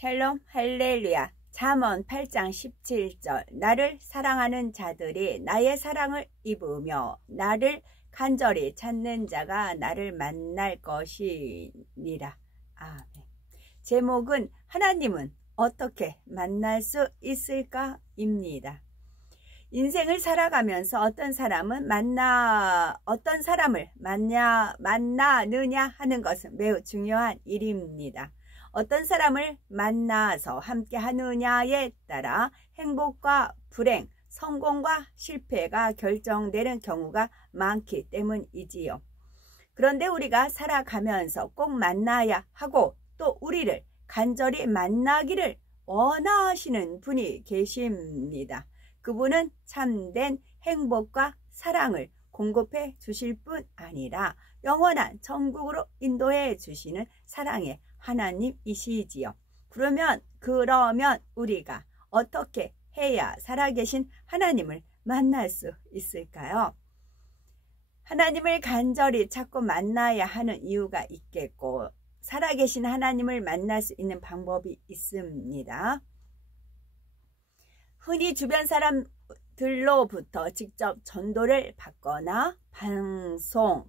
샬롬 할렐루야. 잠언 8장 17절. 나를 사랑하는 자들이 나의 사랑을 입으며 나를 간절히 찾는 자가 나를 만날 것이니라. 아멘. 제목은 하나님은 어떻게 만날 수 있을까? 입니다. 인생을 살아가면서 어떤 사람을 만나느냐 하는 것은 매우 중요한 일입니다. 어떤 사람을 만나서 함께 하느냐에 따라 행복과 불행, 성공과 실패가 결정되는 경우가 많기 때문이지요. 그런데 우리가 살아가면서 꼭 만나야 하고 또 우리를 간절히 만나기를 원하시는 분이 계십니다. 그분은 참된 행복과 사랑을 공급해 주실 뿐 아니라 영원한 천국으로 인도해 주시는 사랑의 하나님이시지요. 그러면 우리가 어떻게 해야 살아계신 하나님을 만날 수 있을까요? 하나님을 간절히 찾고 만나야 하는 이유가 있겠고, 살아계신 하나님을 만날 수 있는 방법이 있습니다. 흔히 주변 사람들로부터 직접 전도를 받거나 방송,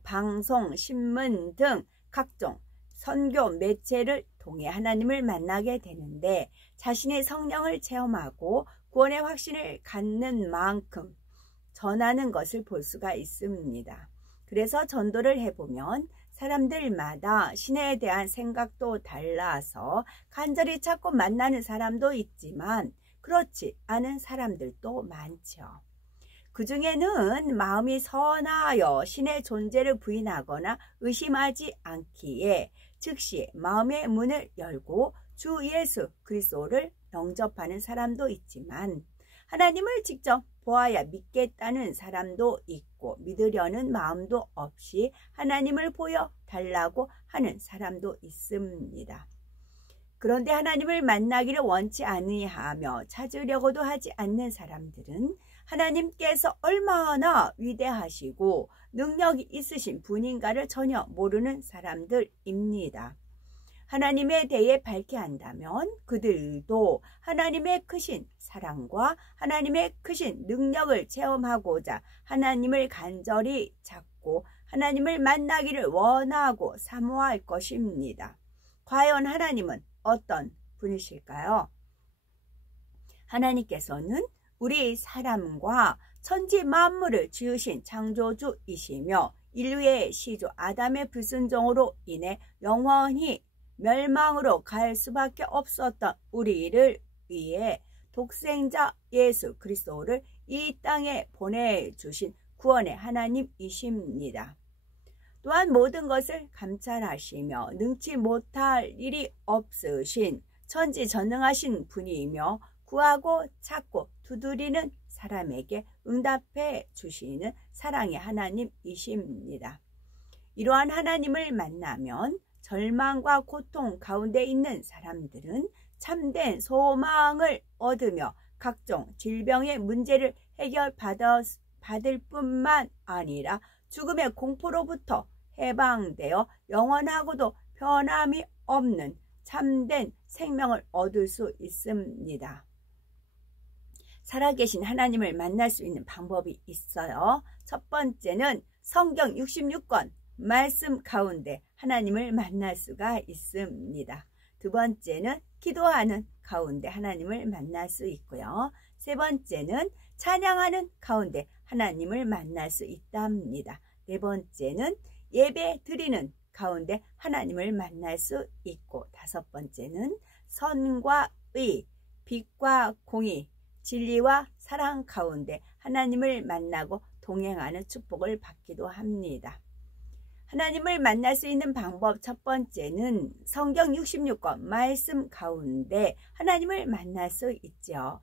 신문 등 각종 선교 매체를 통해 하나님을 만나게 되는데 자신이 성령을 체험하고 구원의 확신을 갖는 만큼 전하는 것을 볼 수가 있습니다. 그래서 전도를 해보면 사람들마다 신에 대한 생각도 달라서 간절히 찾고 만나는 사람도 있지만 그렇지 않은 사람들도 많죠. 그 중에는 마음이 선하여 신의 존재를 부인하거나 의심하지 않기에 즉시 마음의 문을 열고 주 예수 그리스도를 영접하는 사람도 있지만 하나님을 직접 보아야 믿겠다는 사람도 있고 믿으려는 마음도 없이 하나님을 보여달라고 하는 사람도 있습니다. 그런데 하나님을 만나기를 원치 아니하며 찾으려고도 하지 않는 사람들은 하나님께서 얼마나 위대하시고 능력이 있으신 분인가를 전혀 모르는 사람들입니다. 하나님에 대해 밝게 한다면 그들도 하나님의 크신 사랑과 하나님의 크신 능력을 체험하고자 하나님을 간절히 찾고 하나님을 만나기를 원하고 사모할 것입니다. 과연 하나님은 어떤 분이실까요? 하나님께서는 우리 사람과 천지 만물을 지으신 창조주이시며 인류의 시조 아담의 불순종으로 인해 영원히 멸망으로 갈 수밖에 없었던 우리를 위해 독생자 예수 그리스도를 이 땅에 보내주신 구원의 하나님이십니다. 또한 모든 것을 감찰하시며 능치 못할 일이 없으신 천지전능하신 분이며 구하고 찾고 두드리는 사람에게 응답해 주시는 사랑의 하나님이십니다. 이러한 하나님을 만나면 절망과 고통 가운데 있는 사람들은 참된 소망을 얻으며 각종 질병의 문제를 해결받을 뿐만 아니라 죽음의 공포로부터 해방되어 영원하고도 변함이 없는 참된 생명을 얻을 수 있습니다. 살아계신 하나님을 만날 수 있는 방법이 있어요. 첫 번째는 성경 66권 말씀 가운데 하나님을 만날 수가 있습니다. 두 번째는 기도하는 가운데 하나님을 만날 수 있고요. 세 번째는 찬양하는 가운데 하나님을 만날 수 있답니다. 네 번째는 예배 드리는 가운데 하나님을 만날 수 있고 다섯 번째는 선과 의, 빛과 공의, 진리와 사랑 가운데 하나님을 만나고 동행하는 축복을 받기도 합니다. 하나님을 만날 수 있는 방법 첫 번째는 성경 66권 말씀 가운데 하나님을 만날 수 있죠.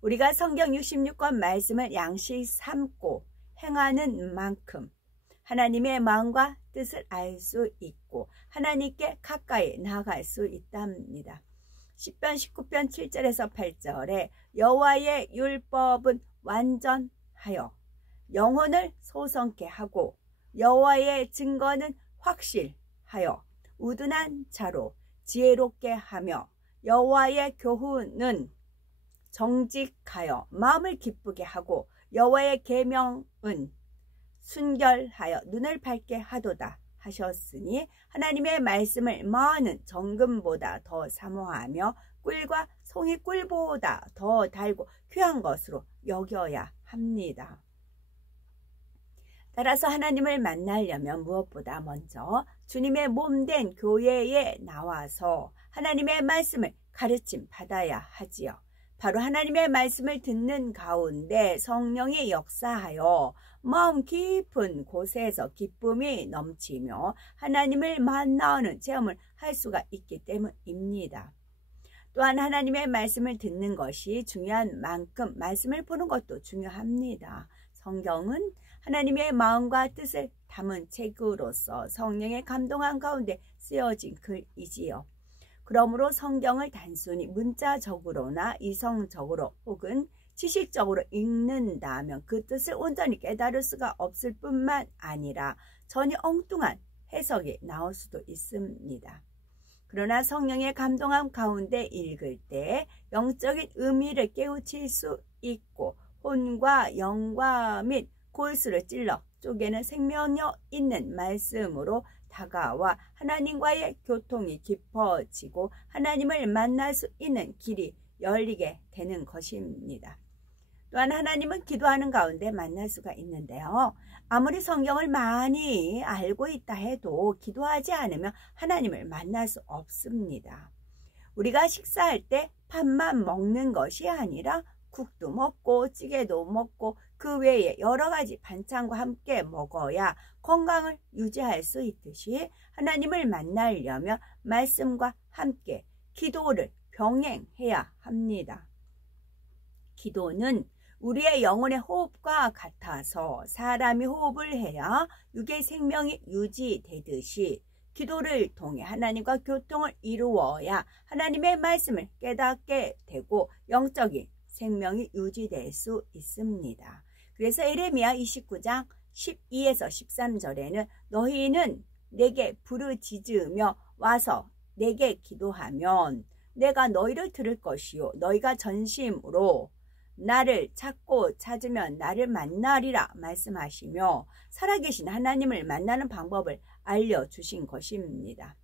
우리가 성경 66권 말씀을 양식 삼고 행하는 만큼 하나님의 마음과 뜻을 알 수 있고 하나님께 가까이 나아갈 수 있답니다. 10편 19편 7절에서 8절에 여호와의 율법은 완전하여 영혼을 소성케 하고 여호와의 증거는 확실하여 우둔한 자로 지혜롭게 하며 여호와의 교훈은 정직하여 마음을 기쁘게 하고 여호와의 계명은 순결하여 눈을 밝게 하도다 하셨으니 하나님의 말씀을 많은 정금보다 더 사모하며 꿀과 송이꿀보다 더 달고 귀한 것으로 여겨야 합니다. 따라서 하나님을 만나려면 무엇보다 먼저 주님의 몸된 교회에 나와서 하나님의 말씀을 가르침 받아야 하지요. 바로 하나님의 말씀을 듣는 가운데 성령이 역사하여 마음 깊은 곳에서 기쁨이 넘치며 하나님을 만나는 체험을 할 수가 있기 때문입니다. 또한 하나님의 말씀을 듣는 것이 중요한 만큼 말씀을 보는 것도 중요합니다. 성경은 하나님의 마음과 뜻을 담은 책으로서 성령의 감동한 가운데 쓰여진 글이지요. 그러므로 성경을 단순히 문자적으로나 이성적으로 혹은 지식적으로 읽는다면 그 뜻을 온전히 깨달을 수가 없을 뿐만 아니라 전혀 엉뚱한 해석이 나올 수도 있습니다. 그러나 성령의 감동함 가운데 읽을 때 영적인 의미를 깨우칠 수 있고 혼과 영과 및 골수를 찔러 쪼개는 생명력 있는 말씀으로 다가와 하나님과의 교통이 깊어지고 하나님을 만날 수 있는 길이 열리게 되는 것입니다. 또한 하나님은 기도하는 가운데 만날 수가 있는데요. 아무리 성경을 많이 알고 있다 해도 기도하지 않으면 하나님을 만날 수 없습니다. 우리가 식사할 때 밥만 먹는 것이 아니라 국도 먹고 찌개도 먹고 그 외에 여러 가지 반찬과 함께 먹어야 건강을 유지할 수 있듯이 하나님을 만나려면 말씀과 함께 기도를 병행해야 합니다. 기도는 우리의 영혼의 호흡과 같아서 사람이 호흡을 해야 육의 생명이 유지되듯이 기도를 통해 하나님과 교통을 이루어야 하나님의 말씀을 깨닫게 되고 영적인 생명이 유지될 수 있습니다. 그래서 에레미야 29장 12에서 13절에는 너희는 내게 부르짖으며 와서 내게 기도하면 내가 너희를 들을 것이요 너희가 전심으로 나를 찾고 찾으면 나를 만나리라 말씀하시며 살아계신 하나님을 만나는 방법을 알려주신 것입니다.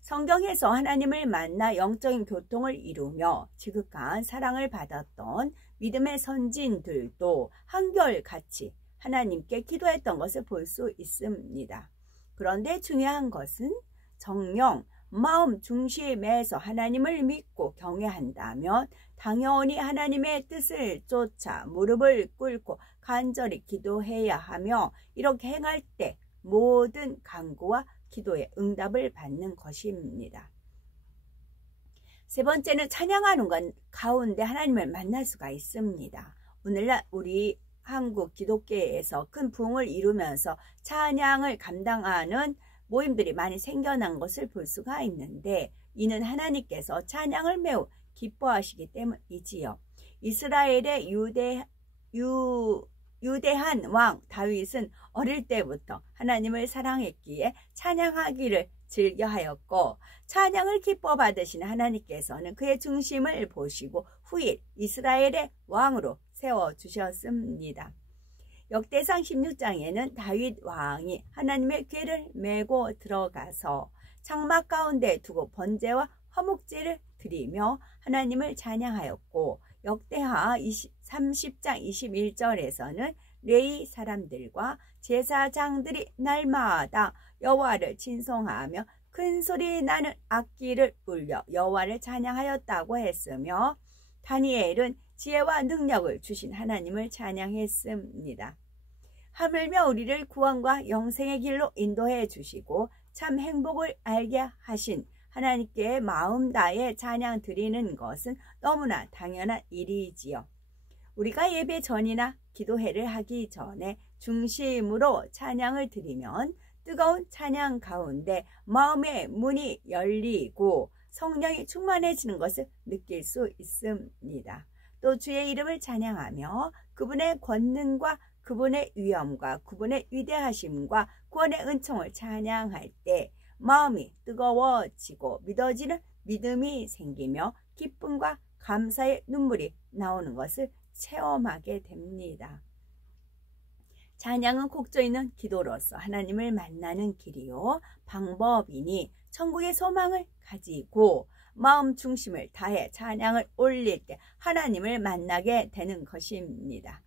성경에서 하나님을 만나 영적인 교통을 이루며 지극한 사랑을 받았던 믿음의 선진들도 한결같이 하나님께 기도했던 것을 볼 수 있습니다. 그런데 중요한 것은 정령 마음 중심에서 하나님을 믿고 경외한다면 당연히 하나님의 뜻을 쫓아 무릎을 꿇고 간절히 기도해야 하며 이렇게 행할 때 모든 간구와 기도의 응답을 받는 것입니다. 세 번째는 찬양하는 것 가운데 하나님을 만날 수가 있습니다. 오늘날 우리 한국 기독교에서 큰 부흥을 이루면서 찬양을 감당하는 모임들이 많이 생겨난 것을 볼 수가 있는데 이는 하나님께서 찬양을 매우 기뻐하시기 때문이지요. 이스라엘의 유대한 왕 다윗은 어릴 때부터 하나님을 사랑했기에 찬양하기를 즐겨하였고 찬양을 기뻐 받으신 하나님께서는 그의 중심을 보시고 후일 이스라엘의 왕으로 세워주셨습니다. 역대상 16장에는 다윗 왕이 하나님의 궤를 메고 들어가서 장막 가운데 두고 번제와 화목제를 드리며 하나님을 찬양하였고 역대하 30장 21절에서는 레위 사람들과 제사장들이 날마다 여호와를 찬송하며 큰 소리 나는 악기를 울려 여호와를 찬양하였다고 했으며 다니엘은 지혜와 능력을 주신 하나님을 찬양했습니다. 하물며 우리를 구원과 영생의 길로 인도해 주시고 참 행복을 알게 하신 하나님께 마음 다해 찬양 드리는 것은 너무나 당연한 일이지요. 우리가 예배 전이나 기도회를 하기 전에 중심으로 찬양을 드리면 뜨거운 찬양 가운데 마음의 문이 열리고 성령이 충만해지는 것을 느낄 수 있습니다. 또 주의 이름을 찬양하며 그분의 권능과 그분의 위엄과 그분의 위대하심과 구원의 은총을 찬양할 때 마음이 뜨거워지고 믿어지는 믿음이 생기며 기쁨과 감사의 눈물이 나오는 것을 체험하게 됩니다. 찬양은 곡조 있는 기도로서 하나님을 만나는 길이요 방법이니 천국의 소망을 가지고 마음 중심을 다해 찬양을 올릴 때 하나님을 만나게 되는 것입니다.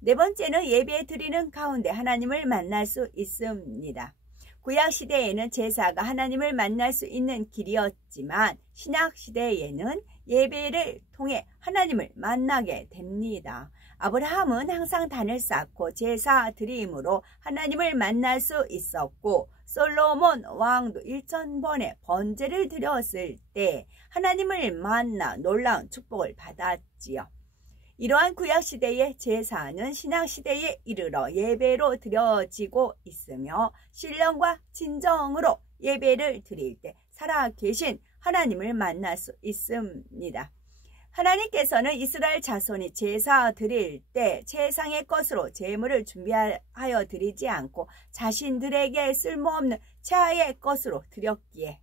네 번째는 예배 드리는 가운데 하나님을 만날 수 있습니다. 구약시대에는 제사가 하나님을 만날 수 있는 길이었지만 신약시대에는 예배를 통해 하나님을 만나게 됩니다. 아브라함은 항상 단을 쌓고 제사 드림으로 하나님을 만날 수 있었고 솔로몬 왕도 1000번의 번제를 드렸을 때 하나님을 만나 놀라운 축복을 받았지요. 이러한 구약시대의 제사는 신약시대에 이르러 예배로 드려지고 있으며 신령과 진정으로 예배를 드릴 때 살아계신 하나님을 만날 수 있습니다. 하나님께서는 이스라엘 자손이 제사 드릴 때 최상의 것으로 제물을 준비하여 드리지 않고 자신들에게 쓸모없는 최하의 것으로 드렸기에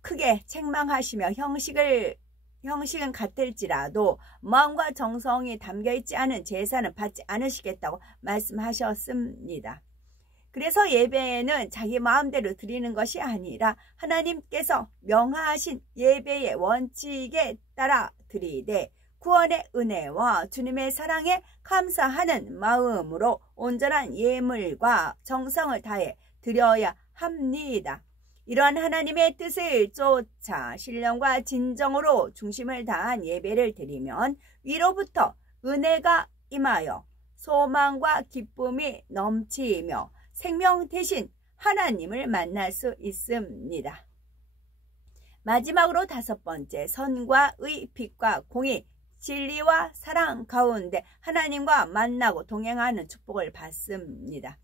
크게 책망하시며 형식은 같을지라도 마음과 정성이 담겨있지 않은 제사는 받지 않으시겠다고 말씀하셨습니다. 그래서 예배는 자기 마음대로 드리는 것이 아니라 하나님께서 명하신 예배의 원칙에 따라 드리되 구원의 은혜와 주님의 사랑에 감사하는 마음으로 온전한 예물과 정성을 다해 드려야 합니다. 이러한 하나님의 뜻을 쫓아 신령과 진정으로 중심을 다한 예배를 드리면 위로부터 은혜가 임하여 소망과 기쁨이 넘치며 생명 대신 하나님을 만날 수 있습니다. 마지막으로 다섯 번째, 선과 의, 빛과 공의, 진리와 사랑 가운데 하나님과 만나고 동행하는 축복을 받습니다.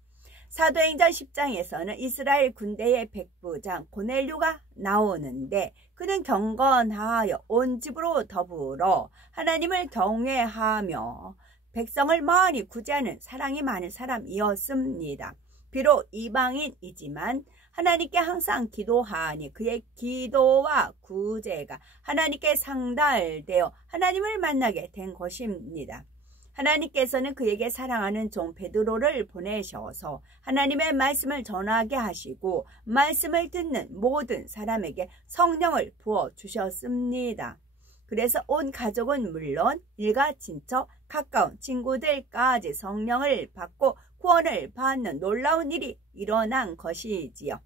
사도행전 10장에서는 이스라엘 군대의 백부장 고넬료가 나오는데 그는 경건하여 온 집으로 더불어 하나님을 경외하며 백성을 많이 구제하는 사랑이 많은 사람이었습니다. 비록 이방인이지만 하나님께 항상 기도하니 그의 기도와 구제가 하나님께 상달되어 하나님을 만나게 된 것입니다. 하나님께서는 그에게 사랑하는 종 베드로를 보내셔서 하나님의 말씀을 전하게 하시고 말씀을 듣는 모든 사람에게 성령을 부어주셨습니다. 그래서 온 가족은 물론 일가 친척, 가까운 친구들까지 성령을 받고 구원을 받는 놀라운 일이 일어난 것이지요.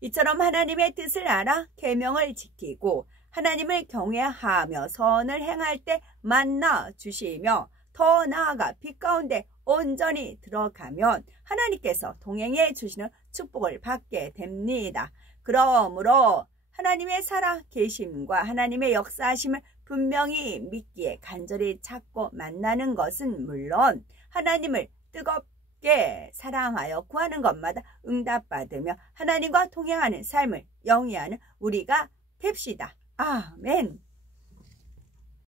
이처럼 하나님의 뜻을 알아 계명을 지키고 하나님을 경외하며 선을 행할 때 만나 주시며 더 나아가 빛 가운데 온전히 들어가면 하나님께서 동행해 주시는 축복을 받게 됩니다. 그러므로 하나님의 살아계심과 하나님의 역사하심을 분명히 믿기에 간절히 찾고 만나는 것은 물론 하나님을 뜨겁게 사랑하여 구하는 것마다 응답받으며 하나님과 동행하는 삶을 영위하는 우리가 됩시다. 아멘.